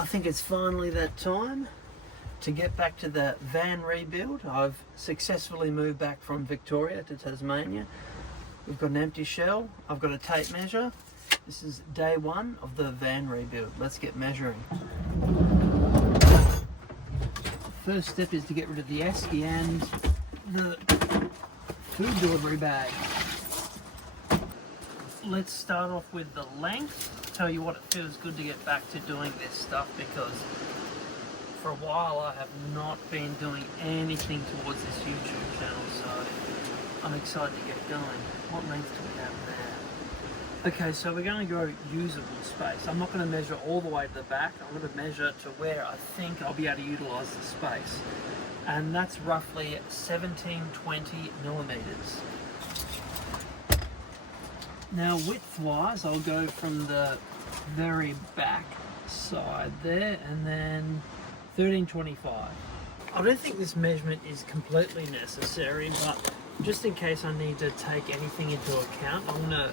I think it's finally that time to get back to the van rebuild. I've successfully moved back from Victoria to Tasmania. We've got an empty shell. I've got a tape measure. This is day one of the van rebuild. Let's get measuring. First step is to get rid of the esky and the food delivery bag. Let's start off with the length. Tell you what, it feels good to get back to doing this stuff because for a while I have not been doing anything towards this YouTube channel, so I'm excited to get going. What length do we have there? Okay, so we're going to go usable space. I'm not going to measure all the way to the back. I'm going to measure to where I think I'll be able to utilize the space. And that's roughly 1720 millimeters. Now width-wise, I'll go from the very back side there and then 1325. I don't think this measurement is completely necessary, but just in case I need to take anything into account, I'm going to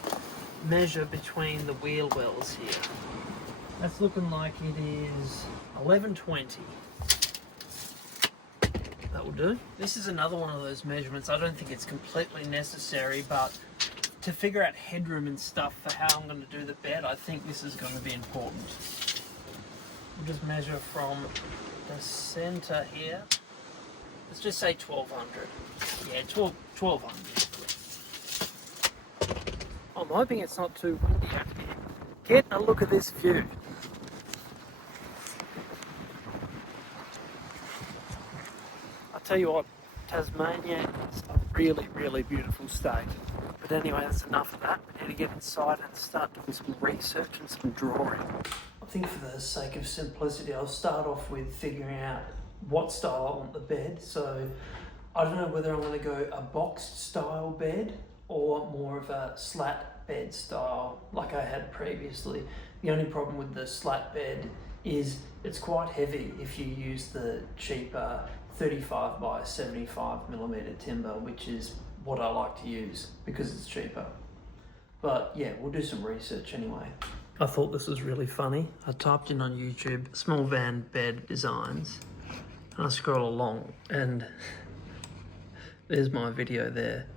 measure between the wheel wells here. That's looking like it is 1120. That will do. This is another one of those measurements. I don't think it's completely necessary, but to figure out headroom and stuff for how I'm going to do the bed, I think this is going to be important. We'll just measure from the center here. Let's just say 1200. Yeah, 1200. I'm hoping it's not too windy out here. Get a look at this view. I'll tell you what, Tasmania is a really, really beautiful state. But anyway, that's enough of that. We need to get inside and start doing some research and some drawing. I think for the sake of simplicity, I'll start off with figuring out what style I want the bed. So I don't know whether I want to go a boxed style bed or more of a slat bed style like I had previously. The only problem with the slat bed is it's quite heavy if you use the cheaper 35 by 75 millimeter timber, which is what I like to use because it's cheaper. But yeah, we'll do some research anyway. I thought this was really funny. I typed in on YouTube small van bed designs and I scroll along and there's my video there.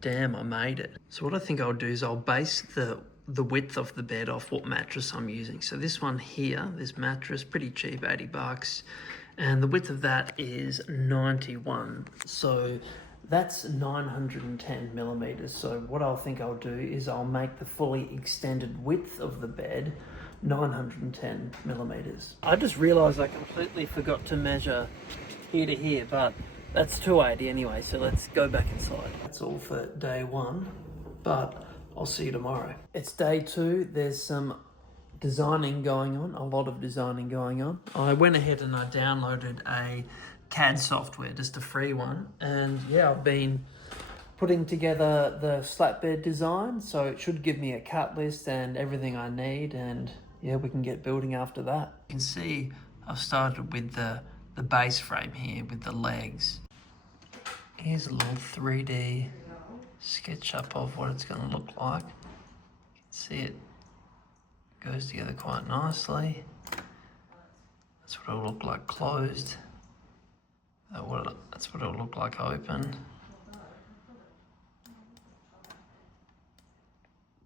Damn, I made it. So what I think I'll do is I'll base the width of the bed off what mattress I'm using. So this one here, this mattress, pretty cheap, 80 bucks. And the width of that is 91. So that's 910 millimeters. So what I'll think I'll do is I'll make the fully extended width of the bed 910 millimeters. I just realized I completely forgot to measure here to here, but that's 280 anyway, so let's go back inside. That's all for day one, but I'll see you tomorrow. It's day two. There's some designing going on, a lot of designing going on. I went ahead and I downloaded a CAD software, just a free one, and yeah, I've been putting together the slat bed design, so it should give me a cut list and everything I need, and yeah, we can get building after that. You can see I've started with the base frame here with the legs. Here's a little 3D sketch up of what it's going to look like. You can see it goes together quite nicely. That's what it'll look like closed. That's what it'll look like open.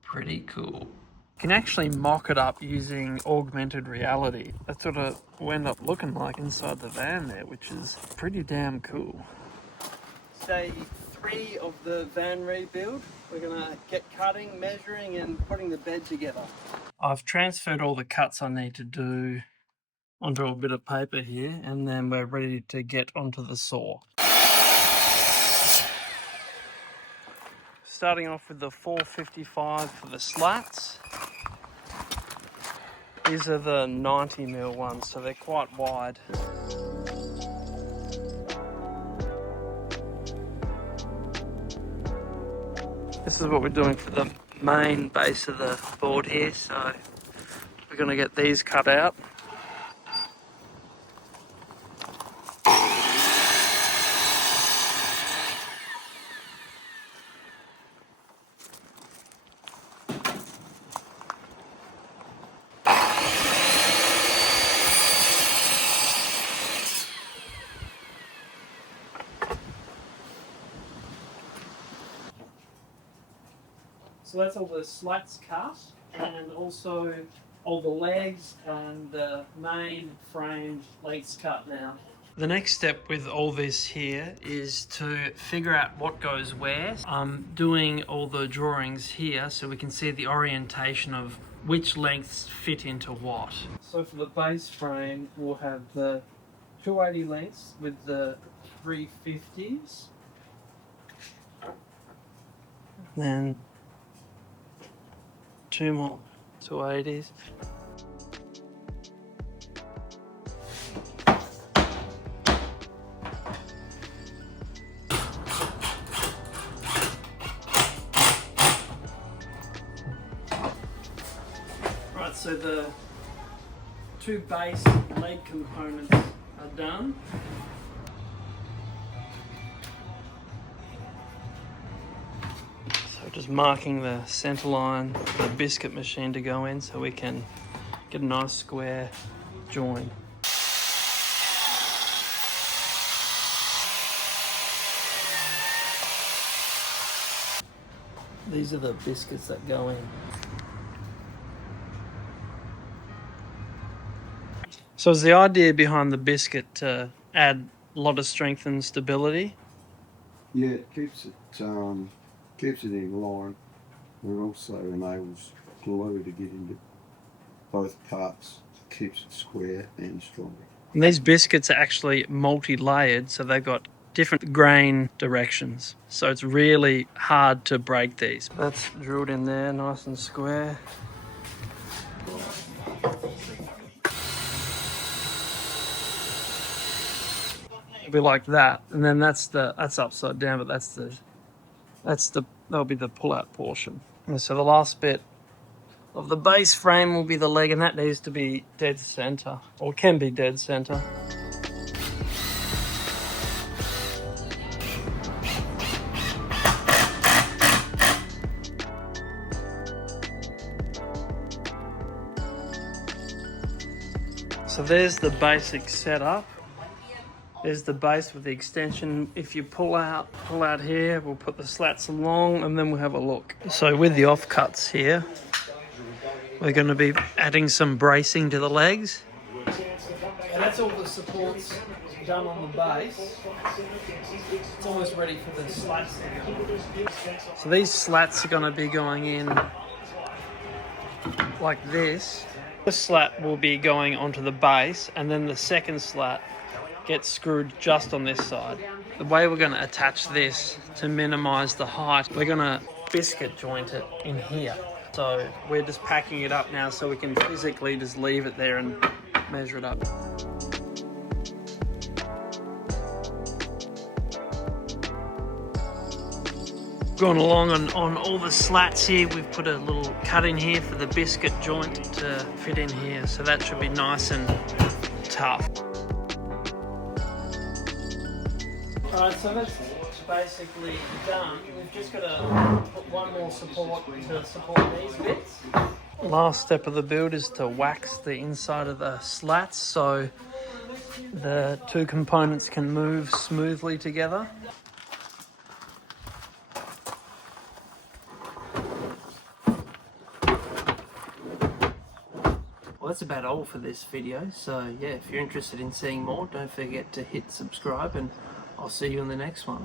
Pretty cool. You can actually mock it up using augmented reality. That's what it will end up looking like inside the van there, which is pretty damn cool. Day 3 of the van rebuild. We're gonna get cutting, measuring, and putting the bed together. I've transferred all the cuts I need to do onto a bit of paper here, and then we're ready to get onto the saw. Starting off with the 455 for the slats. These are the 90mm ones, so they're quite wide. This is what we're doing for the main base of the board here, so we're going to get these cut out. So that's all the slats cut, and also all the legs and the main frame legs cut now. The next step with all this here is to figure out what goes where. I'm doing all the drawings here so we can see the orientation of which lengths fit into what. So for the base frame, we'll have the 280 lengths with the 350s. Then 2 more 280s. Right, so the 2 base leg components are done. So just marking the center line for the biscuit machine to go in so we can get a nice square join. These are the biscuits that go in. So is the idea behind the biscuit to add a lot of strength and stability? Yeah, it keeps it in line, and also enables glue to get into both parts. Keeps it square and stronger. And these biscuits are actually multi-layered, so they've got different grain directions. So it's really hard to break these. That's drilled in there, nice and square. It'll be like that, and then that's upside down, but that'll be the pull-out portion. And so the last bit of the base frame will be the leg, and that needs to be dead center, or can be dead center. So there's the basic setup. There's the base with the extension. If you pull out here, we'll put the slats along and then we'll have a look. So with the offcuts here, we're going to be adding some bracing to the legs. And that's all the supports done on the base. It's almost ready for the slats to go. So these slats are going to be going in like this. The slat will be going onto the base, and then the second slat gets screwed just on this side. The way we're going to attach this to minimize the height, we're going to biscuit joint it in here. So we're just packing it up now so we can physically just leave it there and measure it up. Going along on all the slats here, we've put a little cut in here for the biscuit joint to fit in here, so that should be nice and tough. Alright, so that's basically done. We've just got to put one more support to support these bits. Last step of the build is to wax the inside of the slats so the 2 components can move smoothly together. Well, that's about all for this video, so yeah, if you're interested in seeing more, don't forget to hit subscribe, and I'll see you in the next one.